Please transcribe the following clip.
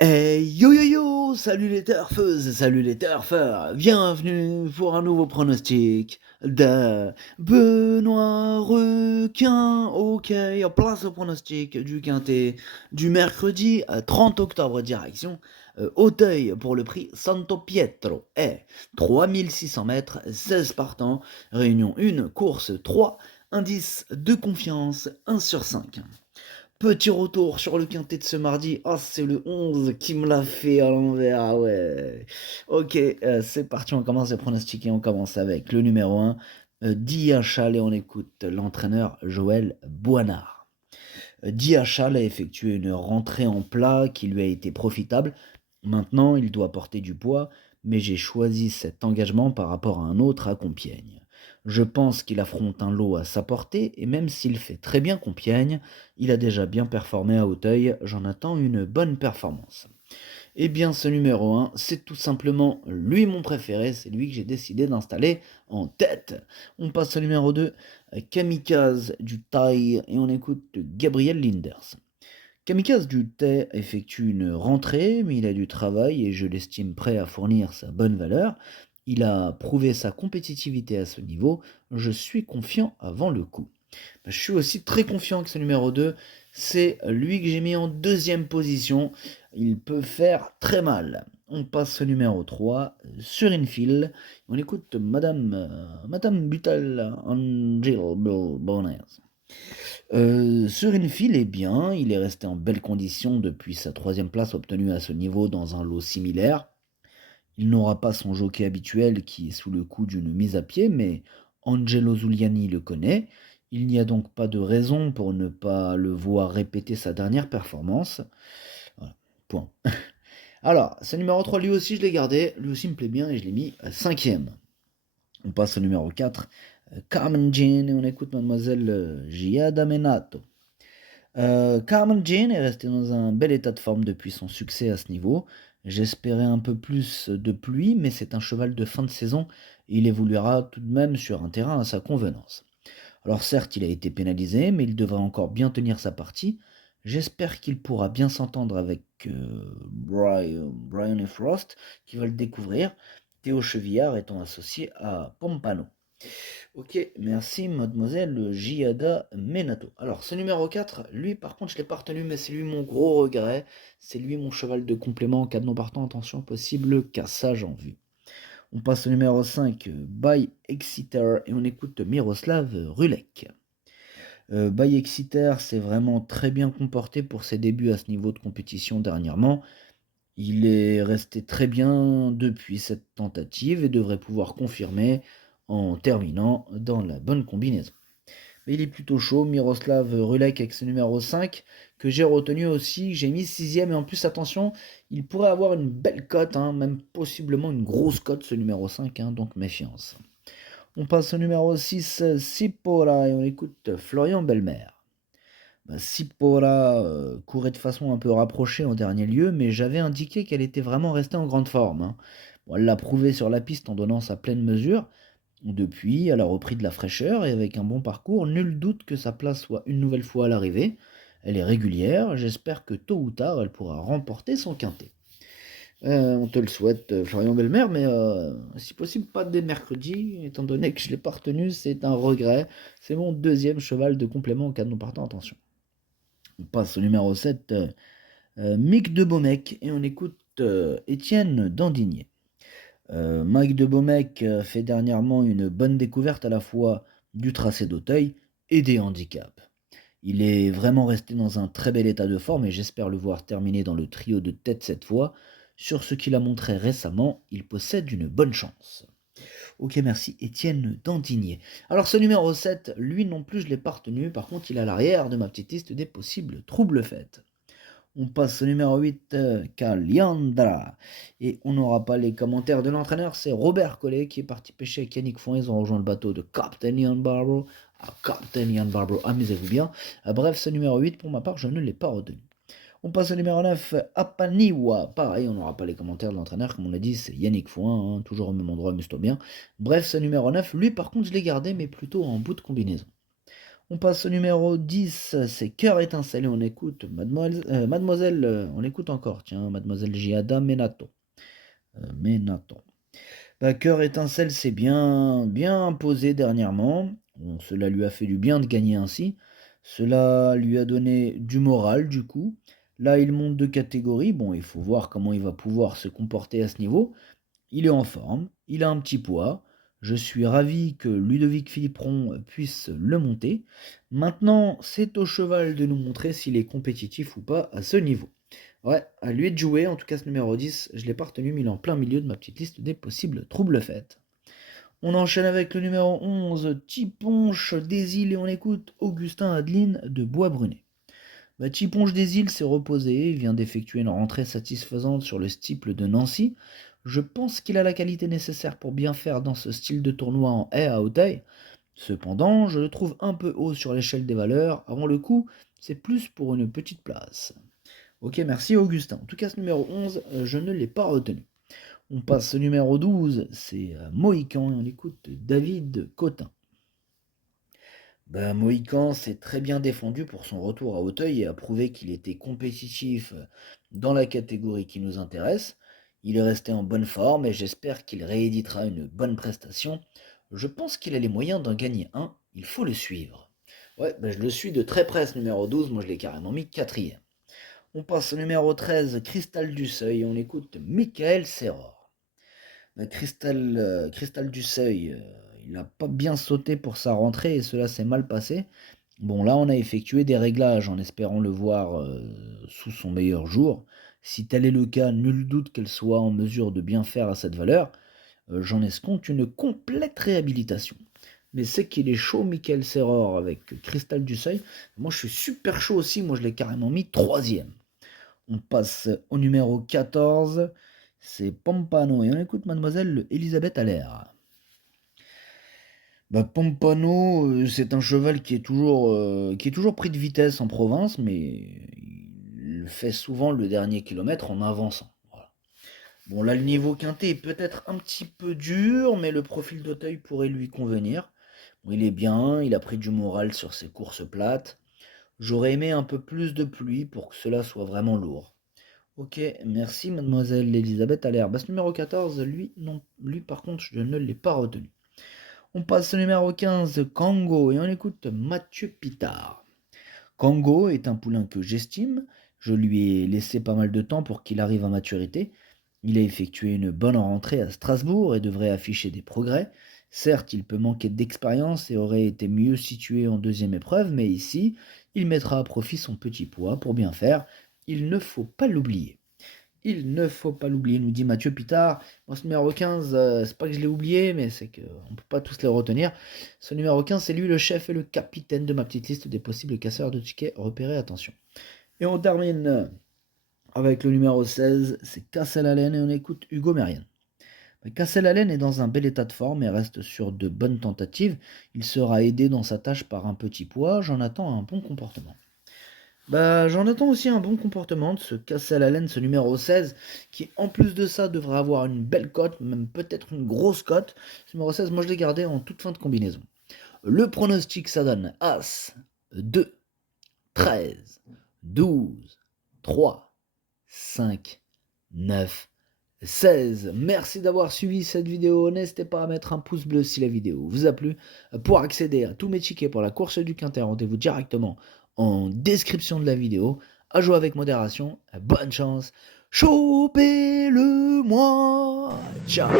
Hey yo yo yo! Salut les turfeuses, salut les turfeurs! Bienvenue pour un nouveau pronostic de Benoît Requin. Ok, en place au pronostic du quintet du mercredi 30 octobre, direction Auteuil pour le prix Santo Pietro. 3600 mètres, 16 partants, réunion 1, course 3, indice de confiance 1 sur 5. Petit retour sur le quintet de ce mardi. Ah, c'est le 11 qui me l'a fait à l'envers. Ah ouais. Ok, c'est parti. On commence à pronostiquer. On commence avec le numéro 1, Diachal, et on écoute l'entraîneur Joël Boinard. Diachal a effectué une rentrée en plat qui lui a été profitable. Maintenant, il doit porter du poids, mais j'ai choisi cet engagement par rapport à un autre à Compiègne. Je pense qu'il affronte un lot à sa portée, et même s'il fait très bien Compiègne, il a déjà bien performé à Auteuil, j'en attends une bonne performance. Eh bien, ce numéro 1, c'est tout simplement lui mon préféré, c'est lui que j'ai décidé d'installer en tête. On passe au numéro 2, Kamikaze du Thaï, et on écoute Gabriel Linders. Kamikaze du Thé effectue une rentrée, mais il a du travail et je l'estime prêt à fournir sa bonne valeur. Il a prouvé sa compétitivité à ce niveau, je suis confiant avant le coup. Je suis aussi très confiant que ce numéro 2, c'est lui que j'ai mis en deuxième position. Il peut faire très mal. On passe au numéro 3, sur Infield. On écoute Madame Butal Angel Bonez. Sur Infield est bien, il est resté en belle condition depuis sa troisième place obtenue à ce niveau dans un lot similaire. Il n'aura pas son jockey habituel qui est sous le coup d'une mise à pied, mais Angelo Zuliani le connaît. Il n'y a donc pas de raison pour ne pas le voir répéter sa dernière performance. Voilà, point. Alors, ce numéro 3, lui aussi je l'ai gardé, lui aussi me plaît bien et je l'ai mis cinquième. On passe au numéro 4, Carmen Jean, et on écoute mademoiselle Giada Menato. Carmen Jean est resté dans un bel état de forme depuis son succès à ce niveau. J'espérais un peu plus de pluie, mais c'est un cheval de fin de saison et il évoluera tout de même sur un terrain à sa convenance. Alors certes, il a été pénalisé, mais il devrait encore bien tenir sa partie. J'espère qu'il pourra bien s'entendre avec Brian et Frost, qui va le découvrir, Théo Chevillard étant associé à Pompano. Ok, merci mademoiselle Giada Menato. Alors, ce numéro 4, lui par contre je l'ai pas retenu, mais c'est lui mon gros regret. C'est lui mon cheval de complément en cas de non partant, attention, possible cassage en vue. On passe au numéro 5, By Exeter, et on écoute Miroslav Rulek. By Exeter s'est vraiment très bien comporté pour ses débuts à ce niveau de compétition dernièrement. Il est resté très bien depuis cette tentative et devrait pouvoir confirmer en terminant dans la bonne combinaison. Mais il est plutôt chaud, Miroslav Rulek avec ce numéro 5, que j'ai retenu aussi, que j'ai mis sixième, et en plus attention, il pourrait avoir une belle cote, hein, même possiblement une grosse cote ce numéro 5, hein, donc méfiance. On passe au numéro 6, Sipora, et on écoute Florian Belmer. Sipora courait de façon un peu rapprochée en dernier lieu, mais j'avais indiqué qu'elle était vraiment restée en grande forme, hein. Bon, elle l'a prouvé sur la piste en donnant sa pleine mesure. Depuis, elle a repris de la fraîcheur et avec un bon parcours, nul doute que sa place soit une nouvelle fois à l'arrivée. Elle est régulière, j'espère que tôt ou tard, elle pourra remporter son quintet. On te le souhaite, Florian Belmer, mais si possible, pas dès mercredi, étant donné que je ne l'ai pas retenu, c'est un regret. C'est mon deuxième cheval de complément en cas de non partant, attention. On passe au numéro 7, Mick de Beaumec, et on écoute Étienne Dandigné. Mike de Beaumec fait dernièrement une bonne découverte à la fois du tracé d'Auteuil et des handicaps. Il est vraiment resté dans un très bel état de forme et j'espère le voir terminer dans le trio de tête cette fois. Sur ce qu'il a montré récemment, il possède une bonne chance. Ok, merci Étienne Dandigné. Alors ce numéro 7, lui non plus je l'ai pas retenu, par contre il est à l'arrière de ma petite liste des possibles troubles faits. On passe au numéro 8, Kaliandra. Et on n'aura pas les commentaires de l'entraîneur, c'est Robert Collet qui est parti pêcher avec Yannick Font. Ils ont rejoint le bateau de Captain Ian Barbaro. Ah, Captain Ian Barbaro, amusez-vous bien. Bref, ce numéro 8, pour ma part, je ne l'ai pas retenu. On passe au numéro 9, Apaniwa. Pareil, on n'aura pas les commentaires de l'entraîneur, comme on l'a dit, c'est Yannick Foin, hein, toujours au même endroit, amuse-toi bien. Bref, ce numéro 9, lui par contre, je l'ai gardé, mais plutôt en bout de combinaison. On passe au numéro 10, c'est Cœur étincelle et on écoute Mademoiselle, on écoute encore, tiens, Mademoiselle Giada Menato. Menato. Bah, Cœur étincelle s'est bien imposé dernièrement. Bon, cela lui a fait du bien de gagner ainsi. Cela lui a donné du moral du coup. Là, il monte de catégorie. Bon, il faut voir comment il va pouvoir se comporter à ce niveau. Il est en forme, il a un petit poids. Je suis ravi que Ludovic Philippron puisse le monter. Maintenant, c'est au cheval de nous montrer s'il est compétitif ou pas à ce niveau. Ouais, à lui de jouer, en tout cas ce numéro 10, je l'ai pas retenu, mais il est en plein milieu de ma petite liste des possibles troubles faits. On enchaîne avec le numéro 11, Tiponche des îles, et on écoute Augustin Adeline de Bois-Brunet. Tiponche des îles s'est reposé, il vient d'effectuer une rentrée satisfaisante sur le steeple de Nancy. Je pense qu'il a la qualité nécessaire pour bien faire dans ce style de tournoi en haie à Hauteuil. Cependant, je le trouve un peu haut sur l'échelle des valeurs. Avant le coup, c'est plus pour une petite place. Ok, merci Augustin. En tout cas, ce numéro 11, je ne l'ai pas retenu. On passe au numéro 12, c'est Mohican, et on écoute David Cotin. Mohican s'est très bien défendu pour son retour à Auteuil et a prouvé qu'il était compétitif dans la catégorie qui nous intéresse. Il est resté en bonne forme et j'espère qu'il rééditera une bonne prestation. Je pense qu'il a les moyens d'en gagner un, il faut le suivre. Ouais, je le suis de très près ce numéro 12, moi je l'ai carrément mis quatrième. On passe au numéro 13, Cristal du Seuil, et on écoute Michael Serror. Cristal du Seuil, il n'a pas bien sauté pour sa rentrée et cela s'est mal passé. Bon, là, on a effectué des réglages en espérant le voir sous son meilleur jour. Si tel est le cas, nul doute qu'elle soit en mesure de bien faire à cette valeur. J'en escompte une complète réhabilitation. Mais c'est qu'il est chaud, Michael Serror, avec Cristal du Seuil. Moi, je suis super chaud aussi. Moi, je l'ai carrément mis troisième. On passe au numéro 14. C'est Pompano. Et on écoute Mademoiselle Elisabeth Allaire. Pompano, c'est un cheval qui est toujours pris de vitesse en province, mais il fait souvent le dernier kilomètre en avançant. Voilà. Bon, là, le niveau quintet est peut-être un petit peu dur, mais le profil d'Auteuil pourrait lui convenir. Bon, il est bien, il a pris du moral sur ses courses plates. J'aurais aimé un peu plus de pluie pour que cela soit vraiment lourd. Ok, merci Mademoiselle Elisabeth Allaire. Ce numéro 14, lui, non, lui par contre, je ne l'ai pas retenu. On passe au numéro 15, Kango, et on écoute Mathieu Pitard. Kango est un poulain que j'estime. Je lui ai laissé pas mal de temps pour qu'il arrive à maturité. Il a effectué une bonne rentrée à Strasbourg et devrait afficher des progrès. Certes, il peut manquer d'expérience et aurait été mieux situé en deuxième épreuve, mais ici, il mettra à profit son petit poids pour bien faire. Il ne faut pas l'oublier. Il ne faut pas l'oublier, nous dit Mathieu Pitard. Moi, ce numéro 15, c'est pas que je l'ai oublié, mais c'est qu'on ne peut pas tous les retenir. Ce numéro 15, c'est lui le chef et le capitaine de ma petite liste des possibles casseurs de tickets repérés, attention. Et on termine avec le numéro 16, c'est Cassel-Allen, et on écoute Hugo Mérian. Cassel-Allen est dans un bel état de forme et reste sur de bonnes tentatives. Il sera aidé dans sa tâche par un petit poids, j'en attends un bon comportement. J'en attends aussi un bon comportement de ce Cassel-Allen, ce numéro 16, qui en plus de ça devrait avoir une belle cote, même peut-être une grosse cote. Ce numéro 16, moi je l'ai gardé en toute fin de combinaison. Le pronostic, ça donne As, 2, 13, 12, 3, 5, 9, 16. Merci d'avoir suivi cette vidéo. N'hésitez pas à mettre un pouce bleu si la vidéo vous a plu. Pour accéder à tous mes tickets pour la course du Quintet, rendez-vous directement en description de la vidéo. À jouer avec modération. Bonne chance. Chopez-le moi. Ciao.